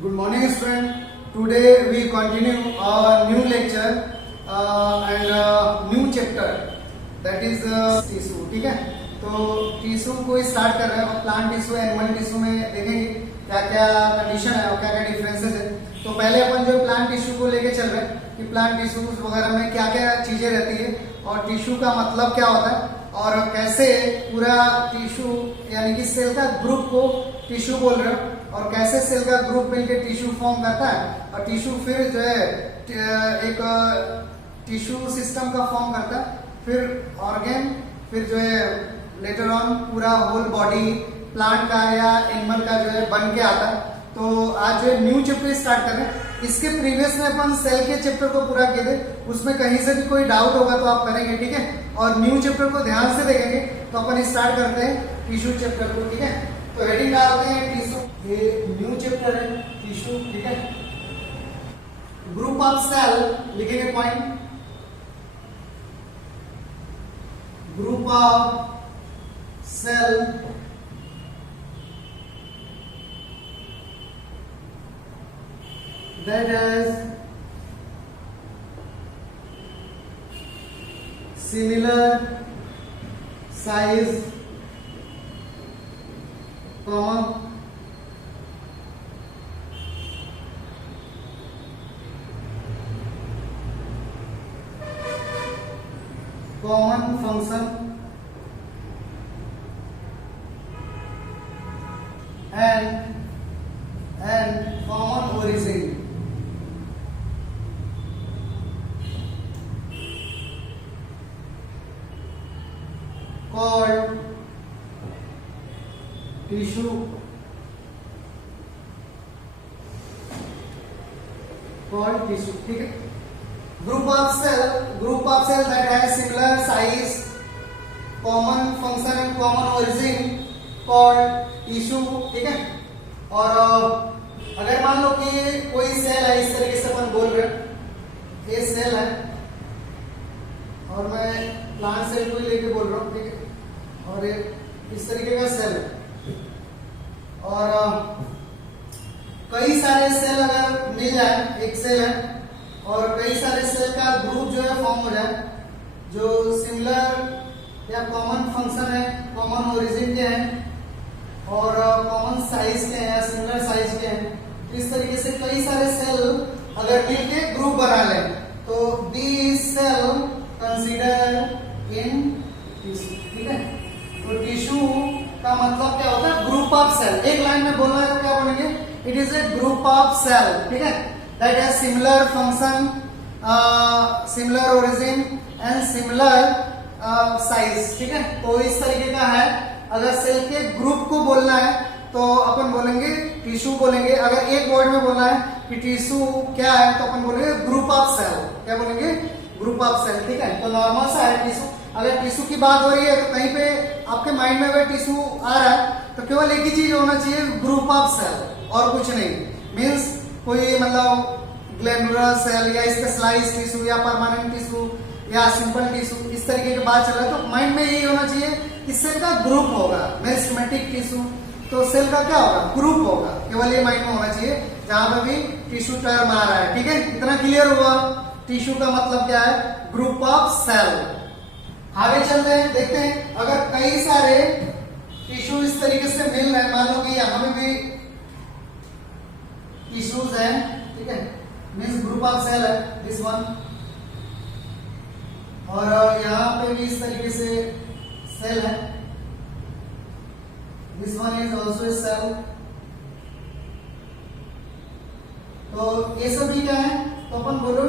Good morning, student. Today we continue our new lecture and new chapter that is tissue. ठीक है, तो tissue को start कर रहे हैं और प्लांट टिश्यू एनिमल टिश्यू में देखेंगे क्या क्या कंडीशन है और क्या क्या डिफरेंसेस है. तो पहले अपन जो प्लांट टिश्यू को लेके चल रहे हैं कि प्लांट टिश्यूज वगैरह में क्या क्या चीजें रहती है और टिश्यू का मतलब क्या होता है और कैसे पूरा टिश्यू यानी कि सेल का ग्रुप को टिश्यू बोल रहे हो और कैसे सेल का ग्रुप मिलकर टिश्यू फॉर्म करता है और टिश्यू फिर जो है एक टिश्यू सिस्टम का फॉर्म करता है, फिर ऑर्गन, फिर जो है लेटर ऑन पूरा होल बॉडी प्लांट का या एनिमल का जो है बन के आता है. तो आज जो न्यू चैप्टर स्टार्ट कर रहे हैं. इसके प्रीवियस में अपन सेल के चैप्टर को पूरा किए थे, उसमें कहीं से भी कोई डाउट होगा तो आप करेंगे. ठीक है, और न्यू चैप्टर को ध्यान से देखेंगे. तो अपन स्टार्ट करते हैं टिश्यू चैप्टर को. ठीक है, तो हेडिंग डालते हैं टिश्यू. ये न्यू चैप्टर है टिश्यू. ठीक है, ग्रुप ऑफ सेल लिखेंगे point. Group of cell that has similar size, common function and common origin. Called tissue. Called tissue. ठीक है, group of cell that has similar size, common function and common origin called tissue. ठीक है, और अगर मान लो कि कोई cell है, इस तरीके से अपन बोल रहे हैं ये सेल है और मैं प्लांट सेल को ही लेके बोल रहा हूँ. ठीक है, और इस तरीके का सेल है और कई सारे सेल अगर मिल जाए, एक सेल है और कई सारे सेल का ग्रुप जो है फॉर्म हो जाए जो सिमिलर या कॉमन फंक्शन है, कॉमन ओरिजिन के हैं और कॉमन साइज के हैं या सिमिलर साइज के हैं. इस तरीके से कई सारे सेल अगर मिलके ग्रुप बना लें तो this cell consider in tissue. ठीक है, तो टिश्यू का मतलब क्या होता है? Group of cell. एक लाइन में बोलना है तो क्या बोलेंगे? It is a group of cell. ठीक है, that has similar function, similar origin and similar size. ठीक है, तो इस तरीके का है. अगर सेल के ग्रुप को बोलना है तो अपन बोलेंगे टिश्यू बोलेंगे. अगर एक वर्ड में बोलना है कि टिश्यू क्या है तो अपन बोलेंगे ग्रुप ऑफ सेल. क्या बोलेंगे? Group of cell. ठीक है, तो नॉर्मल सा है टिश्यू. अगर टिश्यू की बात हो रही है तो कहीं पे आपके माइंड में अगर टिश्यू आ रहा है तो केवल एक ही चीज होना चाहिए, ग्रुप ऑफ सेल और कुछ नहीं. मीन्स कोई मतलब ग्लैंडुलर सेल या स्पेशलाइज्ड टिश्यू या परमानेंट टिश्यू या सिंपल टिश्यू, इस तरीके की बात चल रहा है तो माइंड में यही होना चाहिए कि सेल का ग्रुप होगा. मेरिस्टेमेटिक टिश्यू तो सेल का क्या होगा? ग्रुप होगा. केवल ये माइंड में होना चाहिए जहां पर भी टिश्यू टर्म आ रहा है. ठीक है, इतना क्लियर हुआ. टिश्यू का मतलब क्या है? Group of cell. आगे चलते हैं, देखते हैं अगर कई सारे टिश्यू इस तरीके से मिल रहे हैं, मान लो कि यहाँ पे भी टिश्यूज हैं. ठीक है, मीन्स ग्रुप ऑफ सेल है दिस वन, और यहाँ पे भी इस तरीके से सेल है. This one is also a cell. तो ये सभी क्या है? तो अपन बोलो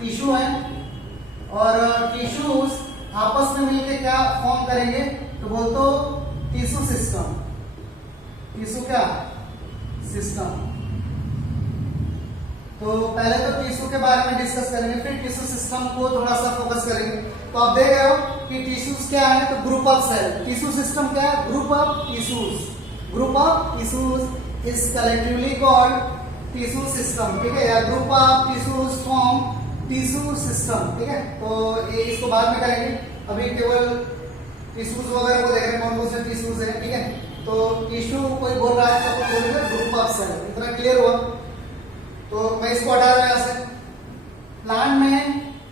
टिश्यू है और टिश्यूज आपस में मिलकर क्या फॉर्म करेंगे तो बोल तो टिश्यू सिस्टम. टिश्यू क्या? सिस्टम. तो पहले तो टिश्यू के बारे में डिस्कस करेंगे, फिर टिश्यू सिस्टम को थोड़ा सा फोकस करेंगे. तो आप देख रहे हो कि टिश्यूज क्या है? तो group of cell. Tissue system क्या है? Group of tissues. Group of tissues is collectively called tissue system. ठीक है, या group of tissues form tissue system. ठीक है, तो ये इसको बाद में करेंगे. अभी केवल टिश्यूज वगैरह को देख रहे हैं कौन कौन से टिश्यूज है. ठीक है, तो टिश्यू कोई बोल रहा है तो अपन बोलेंगे ग्रुप ऑफ सेल। इतना क्लियर हुआ? तो मैं इसको हटा रहा हूं यहाँ से। प्लांट में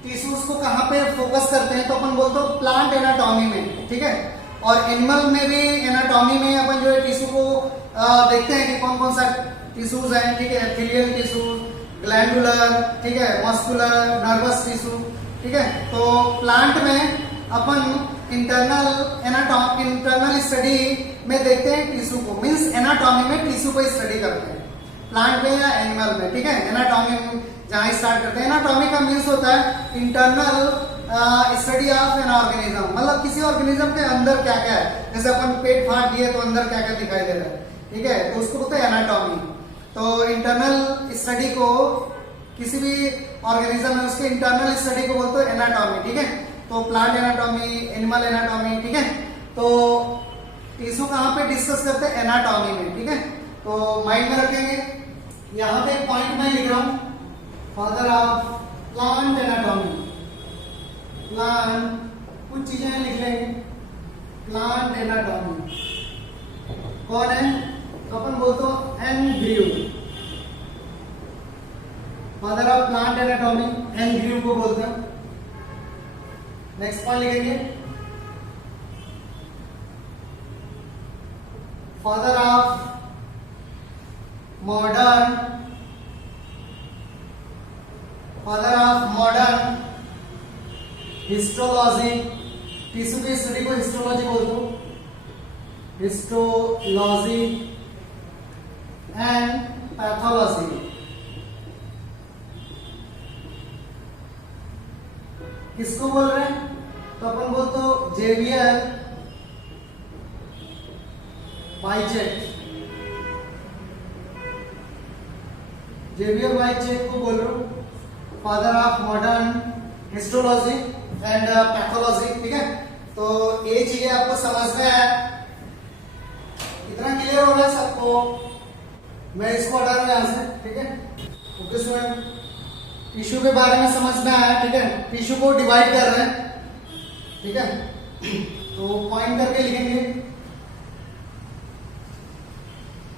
टिश्यूज को कहाँ पे फोकस करते हैं तो अपन बोलते हैं प्लांट एनाटॉमी में, ठीक है। और एनिमल में भी एनाटॉमी में अपन जो है टिश्यू को देखते हैं कि कौन कौन सा टिश्यूज है, ठीक है। एपिथेलियल टिश्यू, ग्लैंडुलर, ठीक है, मस्कुलर, नर्वस टिश्यू, ठीक है। तो प्लांट में अपन इंटरनल स्टडी में देखते हैं टिश्यू को, मींस एनाटॉमी में टिश्यू को स्टडी करते हैं प्लांट में या एनिमल में, ठीक है। एनाटॉमी जहां स्टार्ट करते हैं, एनाटॉमी का मींस होता है internal study of an organism, मतलब किसी ऑर्गेनिज्म के अंदर क्या क्या है। जैसे अपन पेट फाड़ दिए तो अंदर क्या क्या दिखाई दे रहा है, ठीक है, तो उसको बोलते हैं एनाटॉमी। तो इंटरनल स्टडी को किसी भी ऑर्गेनिज्म है उसके इंटरनल स्टडी को बोलते हैं एनाटॉमी, ठीक है। तो प्लांट एनाटॉमी, एनिमल एनाटॉमी, ठीक है। तो टिश्यू कहाँ पे डिस्कस करते हैं? एनाटॉमी में, ठीक है। तो माइंड में रखेंगे। यहाँ पे एक पॉइंट मैं लिख रहा हूं, father of plant anatomy. Plant, कुछ चीजें लिख लेंगे। प्लांट एनाटॉमी कौन है? तो अपन बोलते हो एनग्रीव। फादर ऑफ प्लांट एनाटॉमी एनग्रीव को बोलते हैं। नेक्स्ट पॉइंट लिखेंगे, father of modern histology. Tissue की स्टडी को हिस्टोलॉजी बोलते हो, हिस्टोलॉजी एंड पैथोलॉजी। किसको बोल रहे हैं? तो अपन बोलते हो जेवियर वाइचेट। जेवियर वाइचेट को बोल रहे हो father of modern histology and pathology, ठीक है। तो ये चीजें आपको समझ में आया? इतना क्लियर हो रहा है सबको? मैं इसको हटा दूंगा यहां से, ठीक है। ओके स्टूडेंट, टिश्यू के बारे में समझ में आया, ठीक है। टिश्यू को डिवाइड कर रहे हैं, ठीक है। तो पॉइंट करके लिखेंगे,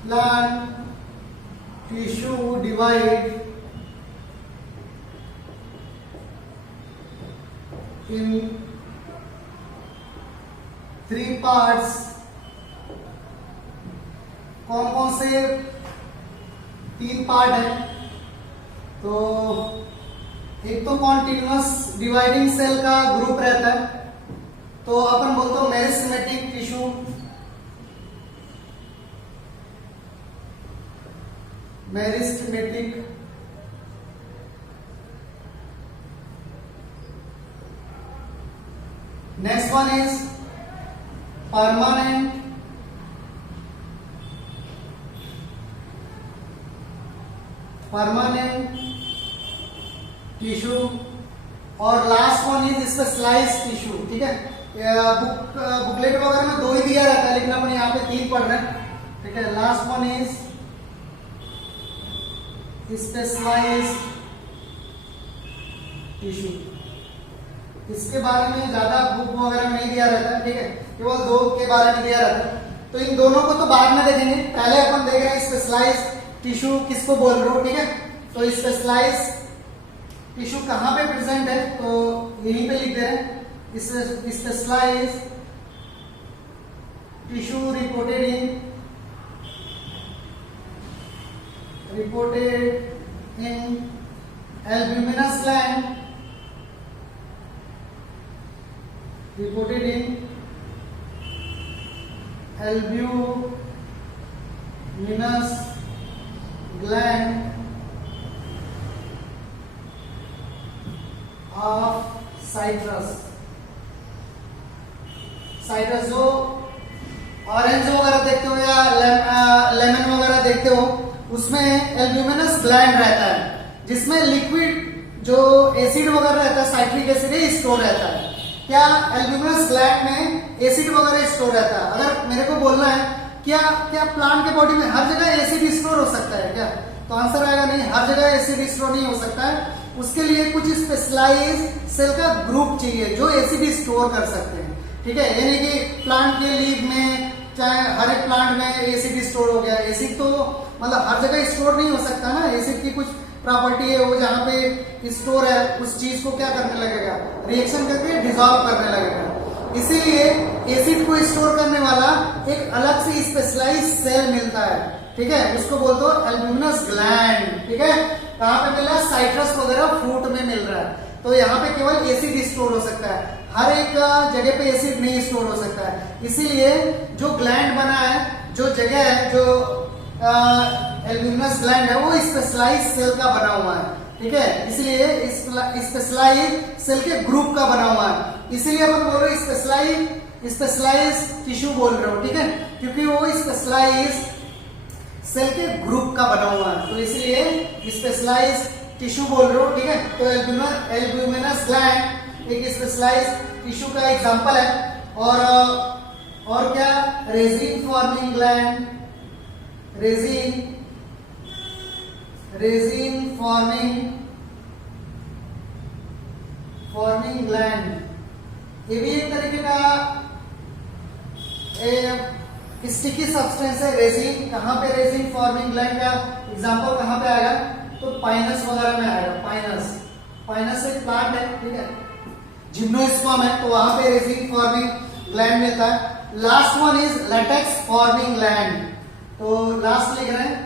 plant tissue divide in 3 parts। कौन कौन से 3 पार्ट है? तो एक तो कॉन्टिन्यूअस डिवाइडिंग सेल का ग्रुप रहता है, तो अपन बोलते हो meristematic tissue. Meristematic, next one is permanent tissue और last one is specialised tissue, ठीक है। बुकलेट वगैरह में 2 ही दिया रहता है, लेकिन अपन यहाँ पे 3 पढ़ रहे हैं, ठीक है। Last one is specialised tissue. इसके बारे में ज्यादा बुक वगैरह में नहीं दिया रहता है, ठीक है, केवल 2 के बारे में दिया रहता है। तो इन दोनों को तो बाद में देखेंगे, पहले अपन देख रहे हैं स्पेशलाइज्ड टिश्यू किसको बोल रहे हो, ठीक है। तो स्पेशलाइज्ड टिश्यू कहाँ पे प्रेजेंट है? तो यहीं पे लिख दे रहे हैं, specialized tissue reported in albuminous gland, reported in albuminous gland of citrus। Citrus जो ऑरेंज वगैरह देखते हो या लेमन वगैरह देखते हो, उसमें एल्ब्यूमिनस ग्लैंड रहता है जिसमें लिक्विड जो एसिड वगैरह रहता है, साइट्रिक एसिड स्टोर रहता है। क्या एल्ब्यूमिनस ग्लैंड में एसिड वगैरह स्टोर रहता है? अगर मेरे को बोलना है क्या क्या प्लांट के बॉडी में हर जगह एसिड स्टोर हो सकता है क्या? तो आंसर आएगा नहीं, हर जगह एसिड स्टोर नहीं हो सकता है। उसके लिए कुछ स्पेशलाइज सेल का ग्रुप चाहिए जो एसिड स्टोर कर सकते हैं, ठीक है। यानी कि प्लांट के लीफ में चाहे हर एक प्लांट में एसिड स्टोर हो गया, एसिड तो मतलब हर जगह स्टोर नहीं हो सकता ना, एसिड की कुछ प्रॉपर्टी है वो जहाँ पे स्टोर है उस चीज को क्या करने लगेगा, रिएक्शन करके डिसॉल्व करने लगेगा। इसीलिए एसिड को स्टोर करने वाला एक अलग से स्पेशलाइज सेल मिलता है, ठीक है, उसको बोलते हो एल्ब्यूमिनस ग्लैंड, ठीक है। कहाँ पे मिल रहा है, साइट्रस वगैरह फ्रूट में मिल रहा है। तो यहाँ पे केवल एसिड स्टोर हो सकता है, हर एक जगह पे एसिड नहीं स्टोर हो सकता है। इसीलिए जो ग्लैंड बना है, जो जगह है, जो एल्ब्यूमिनस ग्लैंड है वो स्पेशलाइज सेल का बना हुआ है, ठीक है। इसलिए स्पेशलाइज सेल के ग्रुप का बना हुआ है। इसीलिए अपन बोल रहे स्पेशलाइज टिश्यू बोल रहे हो, ठीक है, क्योंकि वो स्पेशलाइज सेल के ग्रुप का बना हुआ है, तो इसलिए स्पेशलाइज टिश्यू बोल रहे हो, ठीक है। तो एल्ब्यूमिनस ग्लैंड एक स्पेशलाइज टिश्यू का एग्जांपल है। और क्या, resin forming gland, resin forming gland, ये भी एक तरीके का स्टिकी सब्सटेंस है रेजिन। कहाँ पे रेजिन फॉर्मिंग ग्लैंड का एग्जांपल कहाँ पे आएगा, तो पाइनस वगैरह में आएगा। पाइनस एक प्लांट है, ठीक है, जिम्नोस्पर्म है, तो वहां पे रेजिन फॉर्मिंग ग्लैंड मिलता है। Last one is latex forming gland, तो लास्ट लिख रहे हैं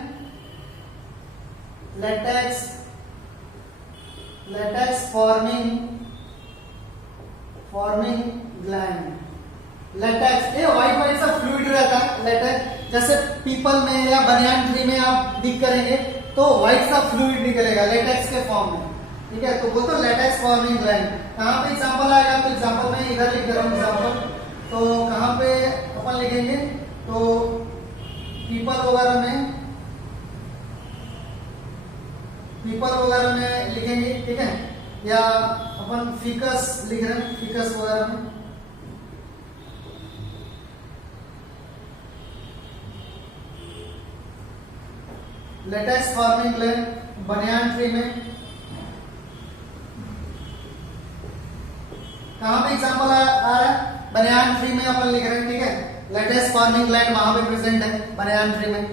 लेटेक्स फॉर्मिंग ग्लैंड। लेटेक्स ये व्हाइट सा फ्लूइड रहता है लेटेक्स, जैसे पीपल में या बनियान ट्री में आप डिग करेंगे तो व्हाइट सा फ्लूइड निकलेगा लेटेक्स के फॉर्म में, ठीक है। तो बोलते लेटेक्स फॉर्मिंग ग्लैंड। कहाँ पे एग्जांपल आएगा, तो एग्जांपल में इधर लिख रहा हूँ एग्जांपल, तो कहाँ पे अपन लिखेंगे, तो पीपल वगैरह में लिखेंगे, ठीक है, या अपन फिकस लिख रहे हैं, फिकस वगैरह में। Latex forming gland banyan tree में। कहां पे एग्जांपल आ रहा है, बनियान ट्री में अपन लिख रहे हैं, ठीक है। लेटेक्स फॉर्मिंग ग्लैंड वहां पे प्रेजेंट है बनियान ट्री में।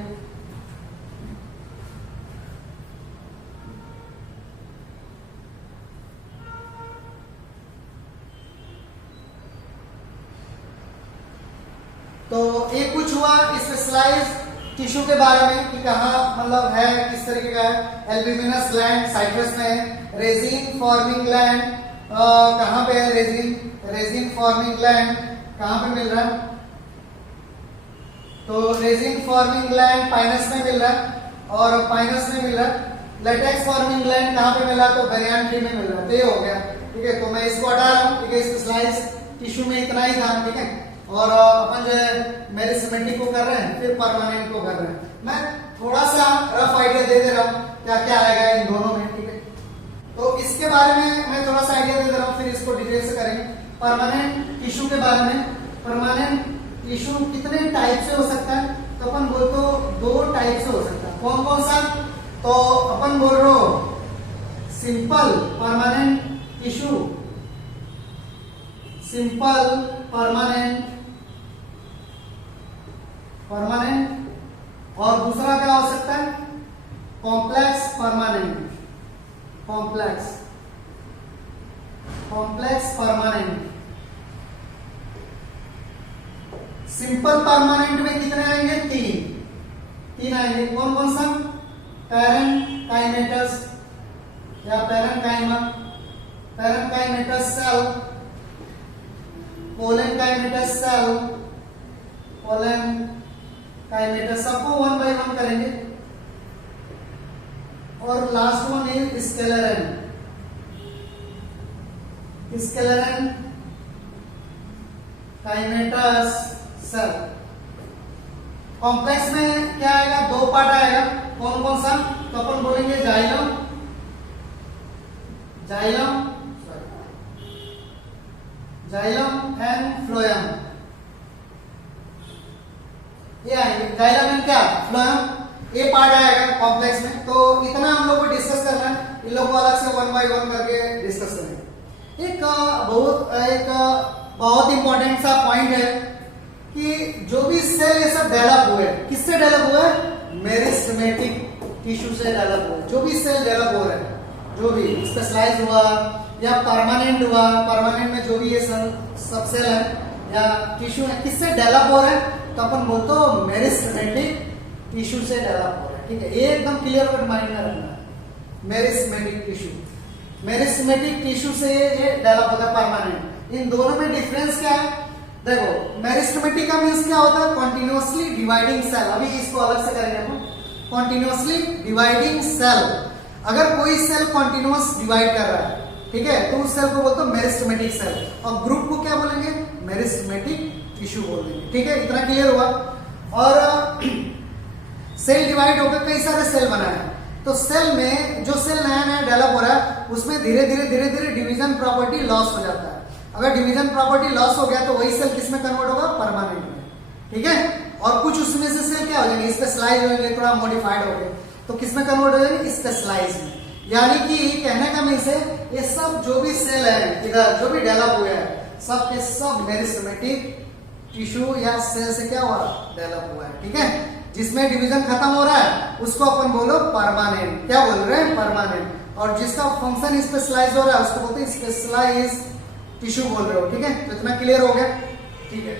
तो एक कुछ हुआ स्पेशलाइज्ड टिश्यू के बारे में कि कहाँ मतलब है, किस तरीके का है। एल्ब्यूमिनस ग्लैंड साइट्रस में है। रेजिन फॉर्मिंग ग्लैंड कहाँ पे है, रेजिन फॉर्मिंग ग्लैंड कहाँ पे मिल रहा है, तो रेजिन फॉर्मिंग ग्लैंड पाइनस में मिल रहा है, और पाइनस में मिल रहा है। लेटेक्स फॉर्मिंग ग्लैंड कहाँ पे मिल रहा है, तो बनियान ट्री में मिल रहा है। तो ये हो गया, ठीक है। तो मैं इसको हटा रहा हूँ, ठीक है। स्पेशलाइज्ड टिश्यू में इतना ही था, ठीक है। और अपन जो है मेरिस्टेमेटिक को कर रहे हैं, फिर परमानेंट को कर रहे हैं। मैं थोड़ा सा रफ आइडिया दे दे रहा हूँ क्या क्या आएगा इन दोनों में, ठीक है। तो इसके बारे में मैं थोड़ा सा आइडिया दे दे रहा हूँ, फिर इसको डिटेल से करेंगे। परमानेंट टिश्यू के बारे में, परमानेंट टिश्यू कितने टाइप से हो सकता है, तो अपन बोल तो 2 टाइप से हो सकता है। कौन कौन सा, तो अपन बोल रहे हो simple permanent tissue, simple permanent, और दूसरा क्या हो सकता है, complex permanent, complex permanent. Simple permanent में कितने आएंगे, 3 आएंगे। कौन कौन सा, पैरेंकाइमेटस या parenchymatous cell, collenchymatous cell, collenchymatous, सबको 1 by 1 करेंगे। और last one is sclerenchyma, sclerenchymatous cell. Complex में क्या आएगा, 2 पार्ट आएगा। कौन कौन सा, तो अपन बोलेंगे जाइलम, एंड फ्लोएम। ये आएंगे जाइलम एंड क्या, फ्लोएम, ये पार्ट आएगा कॉम्प्लेक्स में। तो इतना हम लोग को डिस्कस करना है, इन लोग को अलग से 1 by 1 करके डिस्कस करेंगे। एक बहुत इंपॉर्टेंट सा पॉइंट है कि जो भी सेल ये सब डेवलप हुए, किससे डेवलप हुआ है? मेरिस्टेमेटिक टिश्यू से डेवलप हुआ। जो भी सेल डेवलप हो रहा है, जो भी स्पेशलाइज हुआ या परमानेंट हुआ, परमानेंट में जो भी ये सब सेल है या टिश्यू है, किससे डेवलप हो रहा है? तो अपन बोलते हो मेरिस्टेमेटिक टिश्यू से डेवलप हो रहा है। ठीक है, ये एकदम क्लियर कट माइंड में रखना है। मेरिस्टेमेटिक टिश्यू, मेरिस्टेमेटिक टिश्यू से ये डेवलप होता है परमानेंट। इन दोनों में डिफरेंस क्या है? देखो, मेरिस्टेमेटिक का मींस क्या होता है? Continuously dividing cell. अभी इसको अलग से करेंगे हम। कॉन्टिन्यूअसली डिवाइडिंग सेल, अगर कोई सेल कॉन्टिन्यूअस डिवाइड कर रहा है, ठीक है, तो उस सेल को बोलते हैं मेरिस्टेमेटिक सेल। और ग्रुप को क्या बोलेंगे? मेरिस्टेमेटिक टिश्यू बोल देंगे। ठीक है, इतना क्लियर हुआ। और सेल डिवाइड होकर कई सारे सेल बनाए हैं, तो सेल में जो सेल नया नया डेवलप हो रहा है उसमें धीरे धीरे डिवीजन प्रॉपर्टी लॉस हो जाता है। अगर डिवीजन प्रॉपर्टी लॉस हो गया तो वही सेल किसमें कन्वर्ट होगा? परमानेंट में। ठीक है, और कुछ उसमें से सेल क्या हो जाएंगे? स्पेशलाइज हो जाएंगे, थोड़ा मॉडिफाइड हो गए, तो किसमें कन्वर्ट हो जाएंगे? स्पेशलाइज में। यानी कि कहने का मीन्स है, ये सब जो भी सेल है इधर जो भी डेवलप हुए हैं, सब के सब मेरिस्टेमेटिक टिश्यू या सेल से क्या हुआ? डेवलप हुआ है। ठीक है, जिसमें डिवीजन खत्म हो रहा है उसको अपन बोलो परमानेंट। क्या बोल रहे हैं? परमानेंट। और जिसका फंक्शन स्पेशलाइज हो रहा है उसको बोलते हैं स्पेशलाइज टिश्यू बोल रहे हो। ठीक है, तो इतना क्लियर हो गया। ठीक है,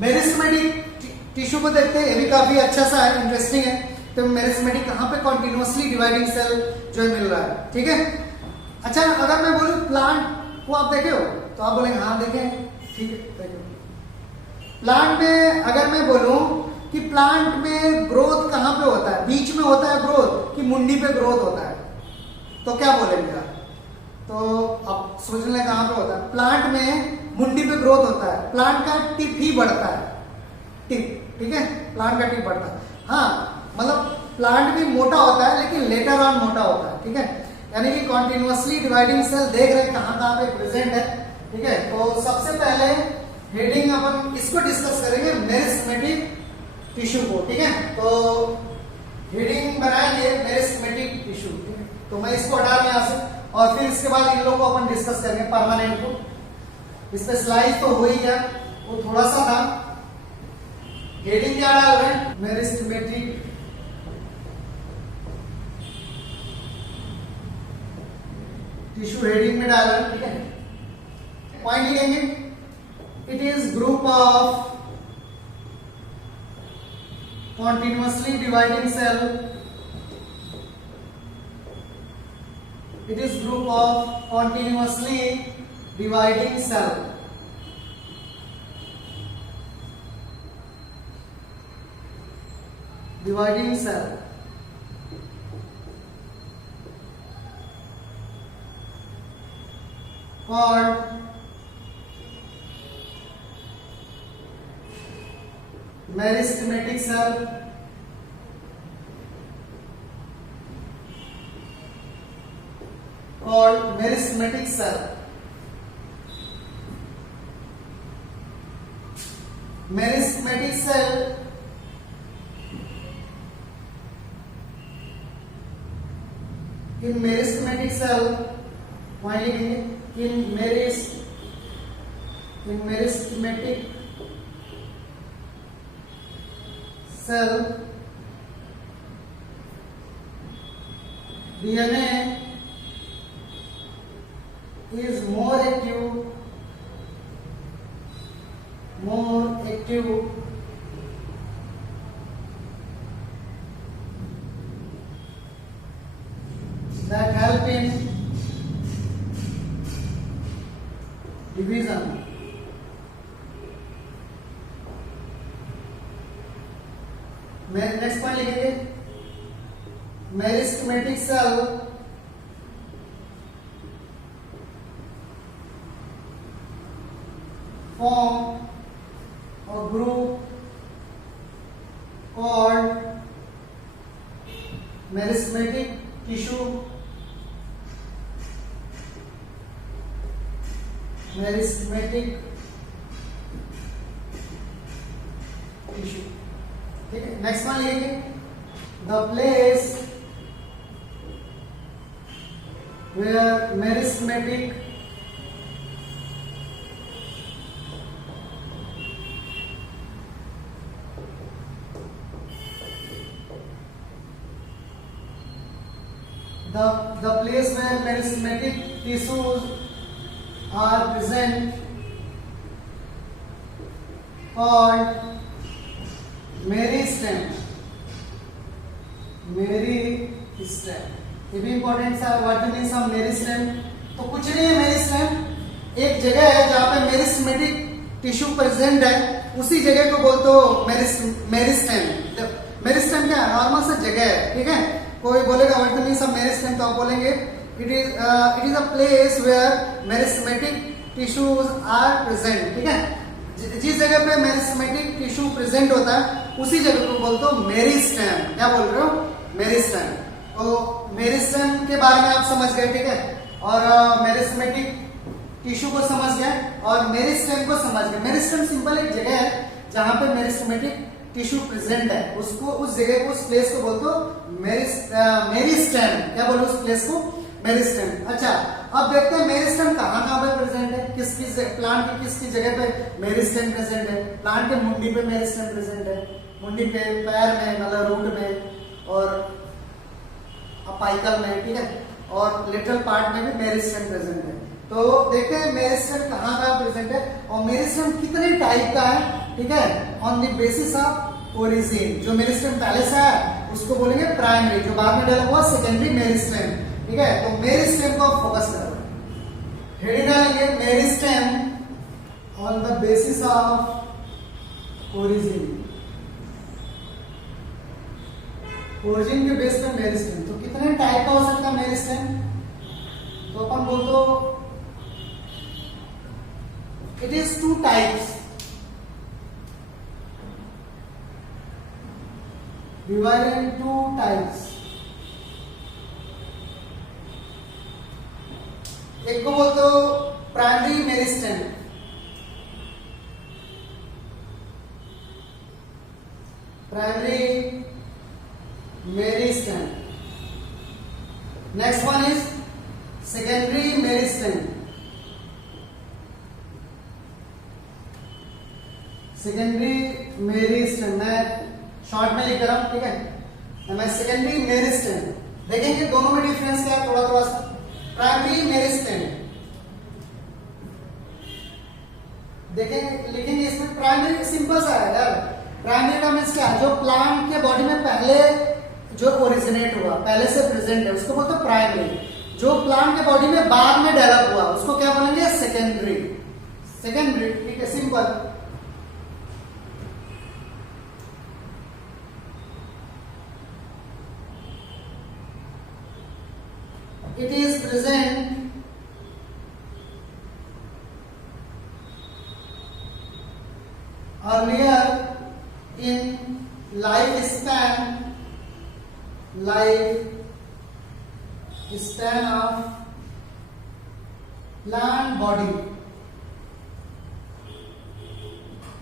मेरिस्टेमेटिक टिश्यू को देखते हैं, ये भी काफी अच्छा सा है, इंटरेस्टिंग है। तो मेरिस्टेमेटिक कहां पे? कॉन्टिन्यूअसली डिवाइडिंग सेल जो मिल रहा है। ठीक है, अच्छा, अगर मैं बोलूं प्लांट को आप देखे हो तो आप बोलेंगे हाँ देखे। ठीक है, देखो प्लांट में अगर मैं बोलूं कि प्लांट में ग्रोथ कहां पे होता है? बीच में होता है ग्रोथ कि मुंडी पे ग्रोथ होता है? तो क्या बोलेंगे आप? तो अब सोच लें कहां पे होता है। प्लांट में मुंडी पे ग्रोथ होता है, प्लांट का टिप ही बढ़ता है, टिप। ठीक है, प्लांट का टिप बढ़ता है। हाँ, मतलब प्लांट भी मोटा होता है लेकिन लेटर ऑन मोटा होता है। ठीक है, यानी कि कॉन्टिन्यूअसली डिवाइडिंग सेल देख रहे हैं कहां कहां पे प्रेजेंट है। ठीक है, तो सबसे पहले हेडिंग अपन इसको डिस्कस करेंगे, मेरिस्टेमेटिक टिश्यू को। ठीक है, तो हेडिंग बनाएंगे मेरिस्टेमेटिक टिश्यू। ठीक है, तो मैं इसको हटा लूं यहां से, और फिर इसके बाद इन लोगों को अपन डिस्कस करेंगे। परमानेंट को स्पेशलाइज तो हो ही गया, वो थोड़ा सा था। हेडिंग क्या डाल रहे हैं? मेरिस्टेमेटिक टिश्यू हेडिंग में डाल रहे हैं। ठीक है, पॉइंट लिखेंगे, it is group of continuously dividing cell. It is group of continuously dividing cell. Dividing cell. Called meristematic cell. called meristematic cell. Meristematic cell in meristematic cell वहां लिखेंगे in meristematic cell DNA is more active that help in division. Next point लिखेंगे, meristematic cell form a group called meristematic tissue. Meristematic tissue. ठीक है, next one लिखेंगे, the place where meristematic the place where meristematic tissues are present called meristem. Meristem ये भी important सा word means of meristem. तो कुछ नहीं है मेरिस्टेम, एक जगह है जहां पे मेरिस्टेमेटिक टिश्यू प्रेजेंट है, उसी जगह को बोलते हो मेरिस्टेम. मेरिस्टेम क्या है? नॉर्मल सा जगह है, ठीक है. कोई बोलेगा what the means of meristem, तो आप बोलेंगे it is a place where meristematic tissues are present. ठीक है, जिस जगह पे मेरिस्टेमेटिक टिश्यू प्रेजेंट होता है उसी जगह को बोलते हो मेरिस्टेम. क्या बोल रहे हो? मेरिस्टेम. तो मेरिस्टेम के बारे में आप समझ गए, ठीक है, और मेरिस्टेमेटिक टिश्यू को समझ गए और मेरिस्टेम को समझ गए. मेरिस्टेम सिंपल एक जगह है जहां पे मेरिस्टेमेटिक टिश्यू प्रेजेंट है, उसको उस जगह को उस प्लेस को बोलते हो मेरिस्टेम. क्या बोलो उस प्लेस को? मेरिस्टेम. अच्छा, अब देखते हैं मेरिस्टेम कहाँ पे प्रेजेंट है, किसकी प्लांट की किसकी जगह पे मेरिस्टेम प्रेजेंट है. प्लांट के मुंडी पे मेरिस्टेम प्रेजेंट है, मुंडी पे, पैर में मतलब रूट में और अपाइकल में, ठीक है, और लेटरल पार्ट में भी मेरिस्टेम प्रेजेंट है. तो देखते हैं मेरिस्टेम कहाँ प्रेजेंट है और मेरिस्टेम कितने टाइप का है. ठीक है, on the basis of origin. जो मेरिस्टेम पहले से है उसको बोलेंगे प्राइमरी, जो बाद में डेवलप हुआ सेकेंडरी मेरिस्टेम. ठीक है, तो मेरिस्टेम को फोकस करो. हेडिंग डालेंगे meristem on the basis of origin. Origin के बेस पे मेरिस्टेम. तो कितने टाइप का हो सकता है मेरिस्टेम? तो अपन बोल दो it is 2 types, divided in 2 types. एक को बोलते हो primary meristem. Primary meristem. Next one is secondary meristem. Secondary meristem मैं शॉर्ट में लिख रहा हूं, ठीक है. मैं सेकेंडरी मेरिस्टेम देखेंगे, दोनों में डिफरेंस क्या है थोड़ा थोड़ा सा. प्राइमरी मेरिस्टेम देखेंगे, लिखेंगे इसमें प्राइमरी सिंपल सा है यार. प्राइमरी का मीन्स क्या है? जो प्लांट के बॉडी में पहले जो ओरिजिनेट हुआ, पहले से प्रेजेंट है, उसको बोलते हैं प्राइमरी. जो प्लांट के बॉडी में बाद में डेवलप हुआ उसको क्या बोलेंगे? सेकेंडरी. सेकेंडरी, ठीक है, simple. It is present earlier in lifespan of plant body.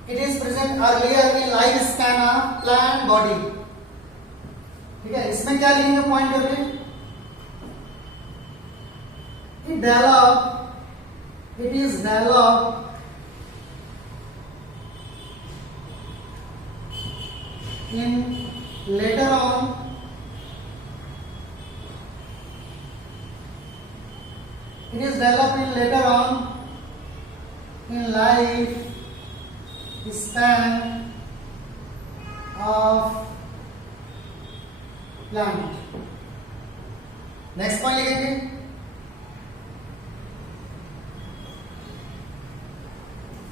It is present earlier in lifespan of plant body. ठीक है, इसमें क्या लिखेंगे? पॉइंट करके it is developed in later on in life span of plant. Next point लिखेंगे.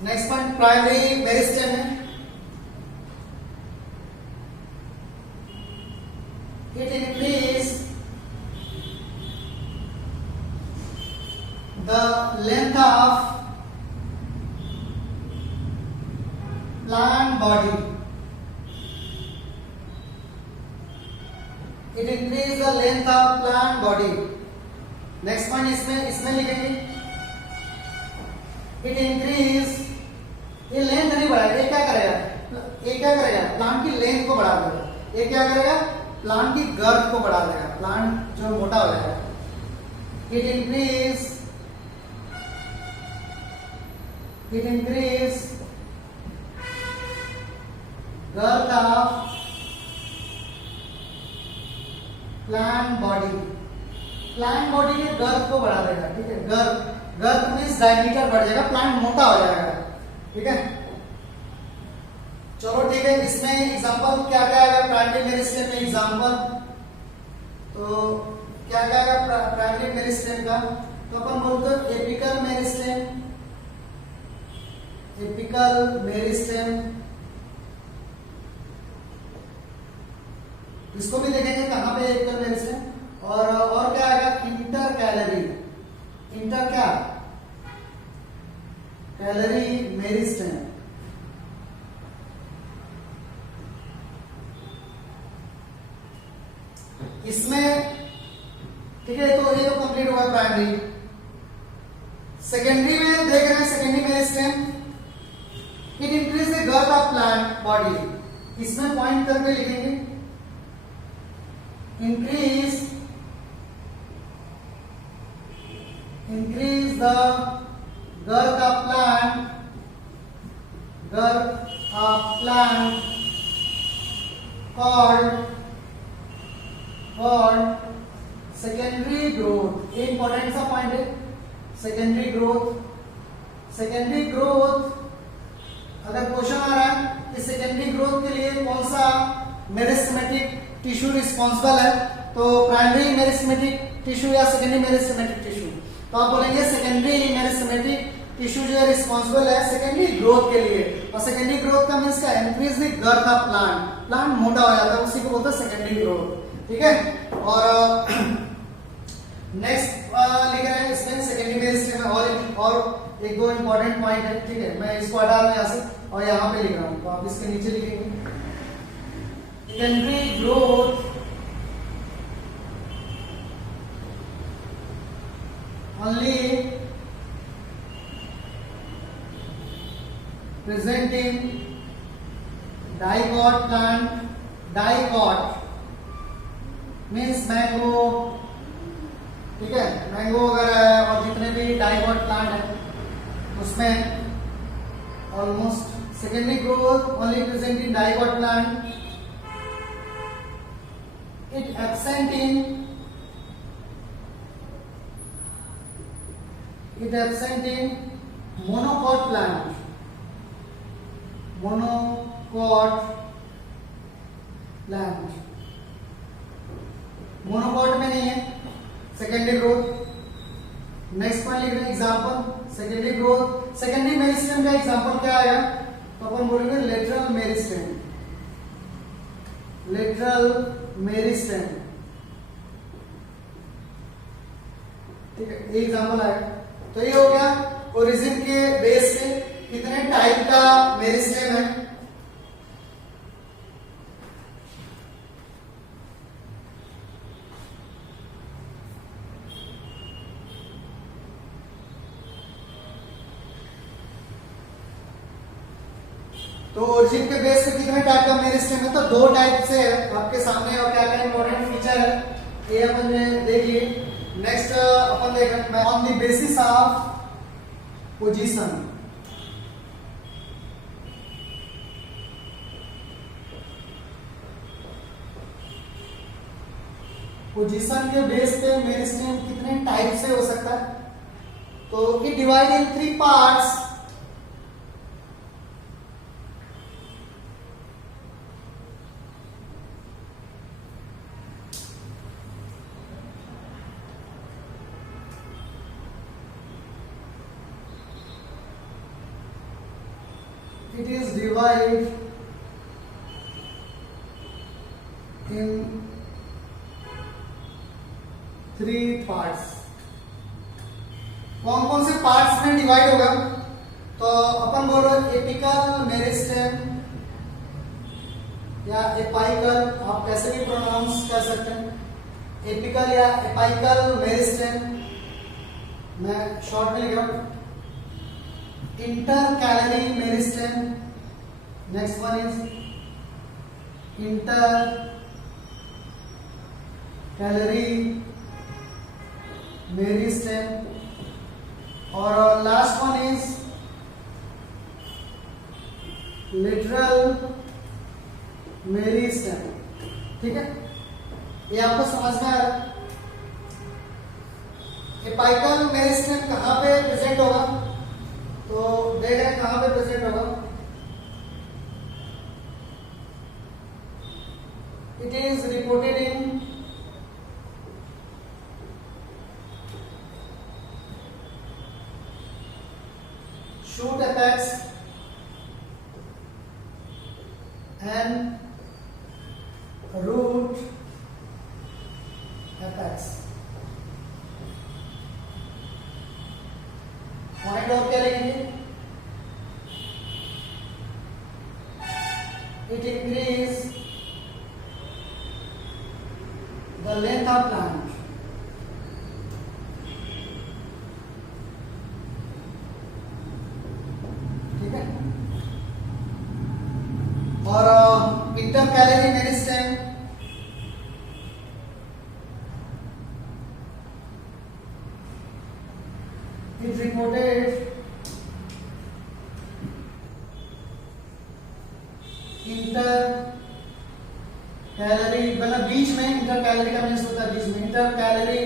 Next point primary meristem है. It increase the length of plant body. It increase the length of plant body. Next point इसमें लिखेंगे it increase. ये length नहीं बढ़ाएगा, ये क्या करेगा? प्लांट की लेंथ को बढ़ा देगा. ये क्या करेगा? प्लांट की गर्थ को बढ़ा देगा, प्लांट जो मोटा हो जाएगा. It increase girth of plant body. Plant body के गर्थ को बढ़ा देगा, ठीक है। गर्थ, गर्थ मींस डायमीटर बढ़ जाएगा, प्लांट मोटा हो जाएगा, ठीक है। चलो ठीक है, इसमें एग्जांपल क्या क्या आएगा प्राइमरी मेरिस्टेम में एग्जांपल, तो क्या क्या आएगा प्राइमरी मेरिस्टेम का, तो अपन बोलते हैं एपिकल मेरिस्टेम, एपिकल मेरिस्टेम, इसको भी देखेंगे कहां पे एपिकल मेरिस्टेम। और क्या आएगा इंटर कैलरी, इंटर क्या कैलरी मेरिस्टेम, इसमें ठीक है। तो ये तो कंप्लीट हुआ प्राइमरी। सेकेंडरी में देख रहे हैं, secondary meristem it increase the girth of plant body, इसमें पॉइंट करके लिखेंगे increase the girth of plant, girth of plant called secondary growth। ये इंपॉर्टेंट सा पॉइंट है, सेकेंडरी ग्रोथ। सेकेंडरी ग्रोथ अगर क्वेश्चन आ रहा है कि सेकेंडरी ग्रोथ के लिए कौन सा मेरिस्टेमेटिक टिश्यू रिस्पॉन्सिबल है, तो प्राइमरी मेरिस्टेमेटिक टिश्यू या सेकेंडरी मेरिस्टेमेटिक टिश्यू, तो आप बोलेंगे सेकेंडरी मेरिस्टेमेटिक टिश्यू जो है रिस्पॉन्सिबल है सेकेंडरी ग्रोथ के लिए। और सेकेंडरी ग्रोथ का मींस क्या, increase the girth of plant, plant मोटा हो जाता है, उसी को बोलते हैं सेकेंडरी ग्रोथ, ठीक है। और नेक्स्ट लिख रहे हैं इसमें सेकेंडरी मेरिस्टेम में और एक दो इंपॉर्टेंट पॉइंट है, ठीक है। मैं इसको हटा रहा हूं यहां से और यहां पे लिख रहा हूं, तो आप इसके नीचे लिखेंगे secondary growth only present in dicot plant, dicot means mango, ठीक है, मैंगो वगैरह है और जितने भी डाइकॉट प्लांट है उसमें almost secondary growth only present in dicot plant, it absent in monocot plant, monocot plant, monocot में नहीं है सेकेंडरी ग्रोथ। नेक्स्ट पॉइंट लिख रहे हैं example secondary growth. Secondary meristem का एग्जांपल क्या आएगा, तो अपन बोलेंगे लेटरल मेरिस्टेम, लेटरल मेरिस्टेम, ठीक है, ये एग्जांपल आएगा। तो ये हो गया ओरिजिन के बेस पे कितने टाइप का मेरिस्टेम है। तो ओरिजिन के बेस पे कितने टाइप का मेरिस्टेम है, तो दो टाइप से है आपके सामने। और क्या क्या इंपॉर्टेंट फीचर है ये अपन ने देख लिए। नेक्स्ट अपन देख रहे हैं on the basis of position, position के बेस पे मेरिस्टेम कितने टाइप से हो सकता है, तो it divide in 3 parts. It is divided in 3 parts। कौन कौन से पार्ट्स में डिवाइड होगा, तो अपन बोलो एपिकल मेरिस्टेम या एपाइकल, आप कैसे भी प्रोनाउंस कर सकते हैं, एपिकल या एपाइकल मेरिस्टेम। मैं शॉर्ट में लिख रहा हूं intercalary meristem, next one is intercalary meristem और last one is lateral meristem, ठीक है। ये आपको समझ में आ रहा है। एपाइकल मेरिस्टेम कहाँ पे प्रेजेंट होगा? तो देख रहे हैं कहाँ पे प्रेजेंट होगा। It is reported in shoot apex and root apex। Point और क्या लिखेंगे? It increase the length of plant. ठीक है। और intercalary meristem is reported inter calorie, मतलब बीच में इंटर कैलोरी का मीन्स होता है बीच में inter calorie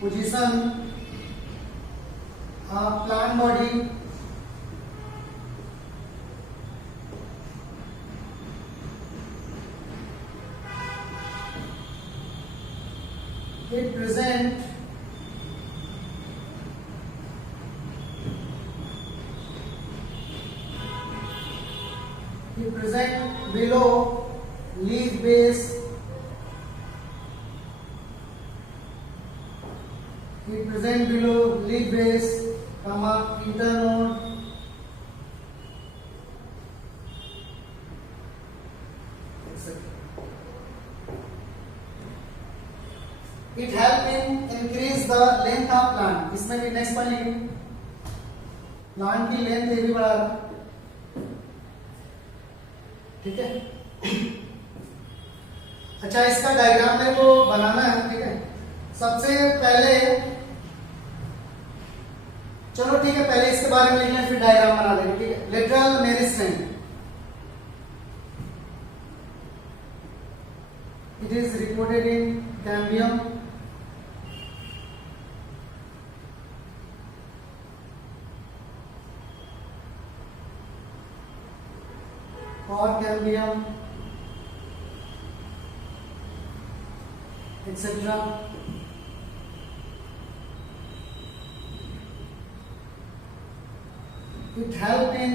position of plant body it present below leaf base, it present below leaf base, comma internode, it help in increase the length of plant। इसमें भी next point लिखेंगे, plant की length ये भी बढ़ा रहा है। ठीक है। अच्छा, इसका डायग्राम मेरे को बनाना है। ठीक है, सबसे पहले चलो ठीक है, पहले इसके बारे में लिख लें फिर डायग्राम बना देंगे। ठीक है। Lateral meristem, it is reported in cambium, or cambium, etc. It help in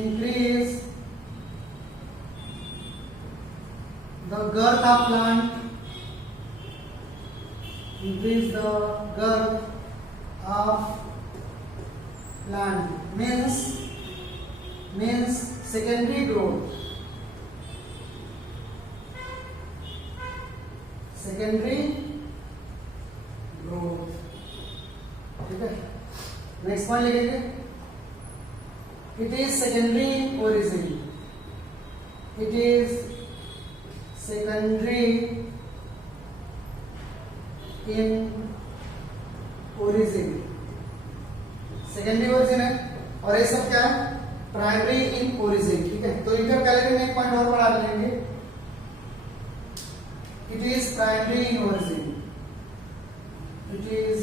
increase the girth of plant, increase the girth of plant, means secondary growth, secondary growth। ठीक है, नेक्स्ट पॉइंट लिखेंगे, it is secondary origin, it is secondary in origin, secondary origin है। और ये सब क्या है? Primary in origin. ठीक है, तो इंटरकैलोरी में एक पॉइंट और बढ़ा लेंगे, it is primary in origin, it is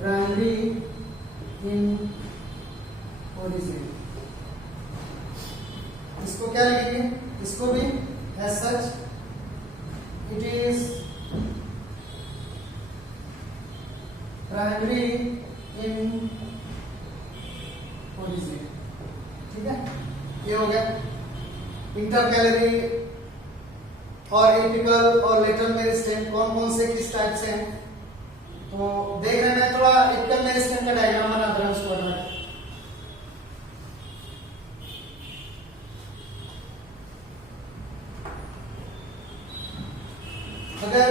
primary in origin. इसको क्या लिखेंगे? इसको भी as such, it is primary in origin. ठीक है, ये हो गया इंटरकैलोरी और एपिकल और लेटरल मेरिस्टेम कौन कौन से किस टाइप से हैं। तो देख रहे हैं, मैं थोड़ा एपिकल मेरिस्टेम का डायग्राम बना दे रहा हूं उसको। अगर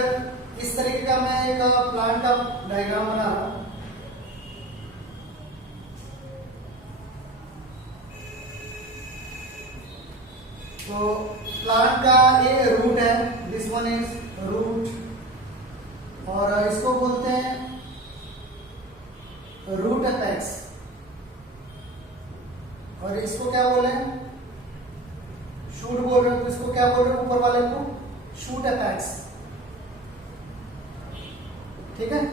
इस तरीके का मैं एक प्लांट का डायग्राम बना रहा हूं, तो प्लांट का एक रूट है, दिस वन इज रूट, और इसको बोलते हैं रूट एपेक्स, और इसको क्या बोले? शूट बोल रहे हो तो इसको क्या बोल रहे हो, ऊपर वाले को शूट अपेक्स, ठीक है,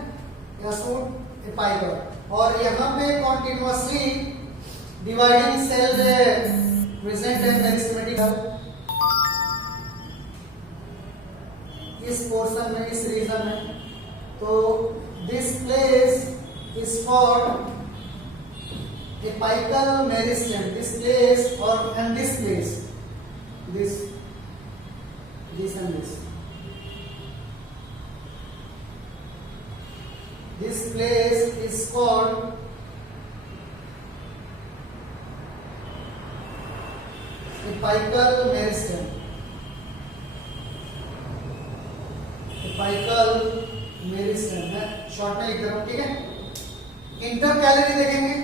या शूट एपाइकल। और यहाँ पे continuously dividing cell present in meristematic, इस पोर्शन में, इस रीजन में, तो this place is called apical meristem, this place or and this place, this and this place is called apical meristem, apical meristem है, short में लिख दे रहा हूं, ठीक है। इंटरकैलरी देखेंगे,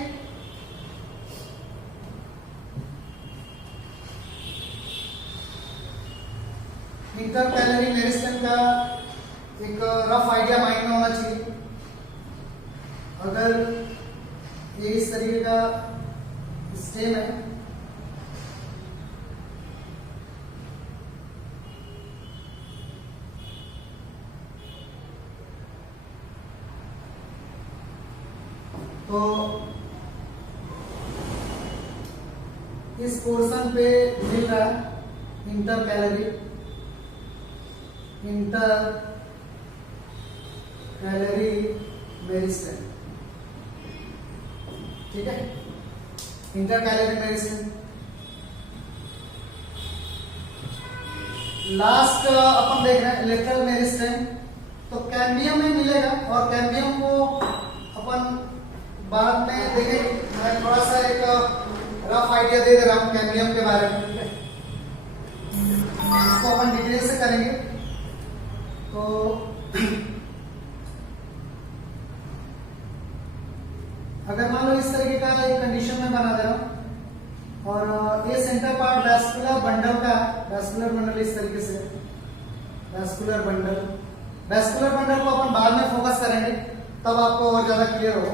इंटरकैलरी मेरिस्टेम का एक रफ आइडिया माइंड में होना चाहिए। अगर ये इस तरीके का स्टेम है, तो इस पोर्शन पे मिल रहा है इंटरकैलरी मेरिस्टेम, ठीक है, इंटरकैलरी मेरिस्टेम। लास्ट अपन देख रहे हैं लेटरल मेरिस्टेम, तो कैम्बियम में मिलेगा, और कैम्बियम को अपन बाद में देखेंगे। मैं थोड़ा सा एक रफ आइडिया दे रहा हूं कैम्बियम के बारे में, इसको अपन डिटेल से करेंगे। तो अगर मान लो इस तरीके का एक कंडीशन में बना दे रहा हूं, और ये सेंटर पार्ट वैस्कुलर बंडल का, वैस्कुलर बंडल इस तरीके से, वैस्कुलर बंडल को अपन बाद में फोकस करेंगे, तब आपको और ज्यादा क्लियर हो।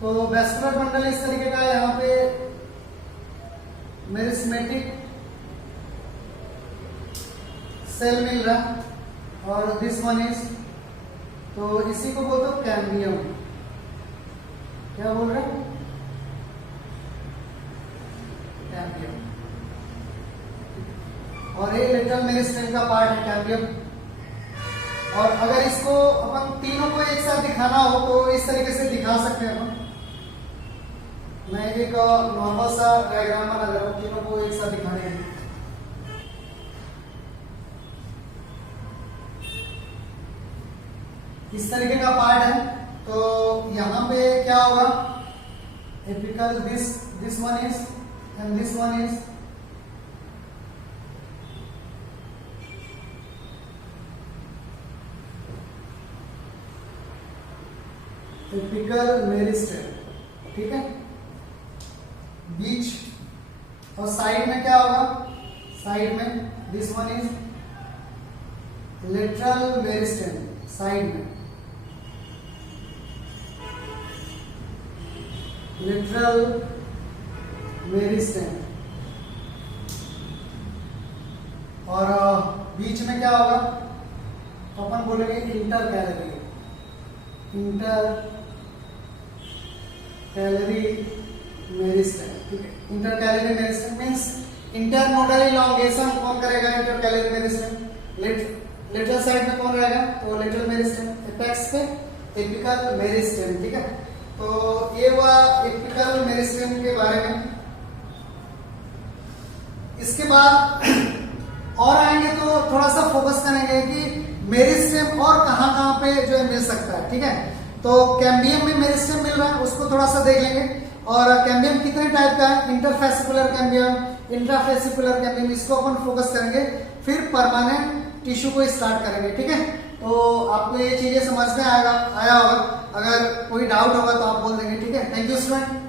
तो वैस्कुलर बंडल इस तरीके का, यहाँ पे मेरिस्टेमेटिक सेल मिल रहा, और दिस वन इज, तो इसी को बोलते हो कैम्बियम। क्या बोल रहे हैं, कैम्बियम, और ये लेटरल मेरिस्टेम का पार्ट है कैम्बियम। और अगर इसको अपन तीनों को एक साथ दिखाना हो तो इस तरीके से दिखा सकते हैं हम। मैं एक नॉर्मल सा डायग्राम बना दे रहा हूं तीनों को एक साथ दिखाने के लिए। इस तरीके का पार्ट है, तो यहां पे क्या होगा, apical, this one is and this one is, apical meristem, ठीक है। बीच और साइड में क्या होगा, साइड में this one is lateral meristem, side में लेटरल मेरिस्टेम, और बीच में क्या होगा, तो अपन बोलेंगे इंटरकैलरी, मेरिस्टेम, ठीक है। Intercalary meristem means internodal elongation कौन करेगा, इंटरकैलरी मेरिस्टेम। लेटरल साइड में कौन रहेगा, तो लेटरल मेरिस्टेम, एपेक्स पे एपिकल मेरिस्टेम, ठीक है। तो ये हुआ एपिकल मेरिस्टेम के बारे में। इसके बाद और आएंगे तो थोड़ा सा फोकस करेंगे कि मेरिस्टेम और कहां पे जो है मिल सकता है, ठीक है। तो कैम्बियम में मेरिस्टेम मिल रहा है, उसको थोड़ा सा देख लेंगे। और कैम्बियम कितने टाइप का है, इंटरफेसिकुलर कैम्बियम, इंट्राफेसिकुलर कैम्बियम, इसको अपन फोकस करेंगे। फिर परमानेंट टिश्यू को स्टार्ट करेंगे, ठीक है। तो आपको ये चीजें समझ में आया होगा। अगर कोई डाउट होगा तो आप बोल देंगे, ठीक है। Thank you student.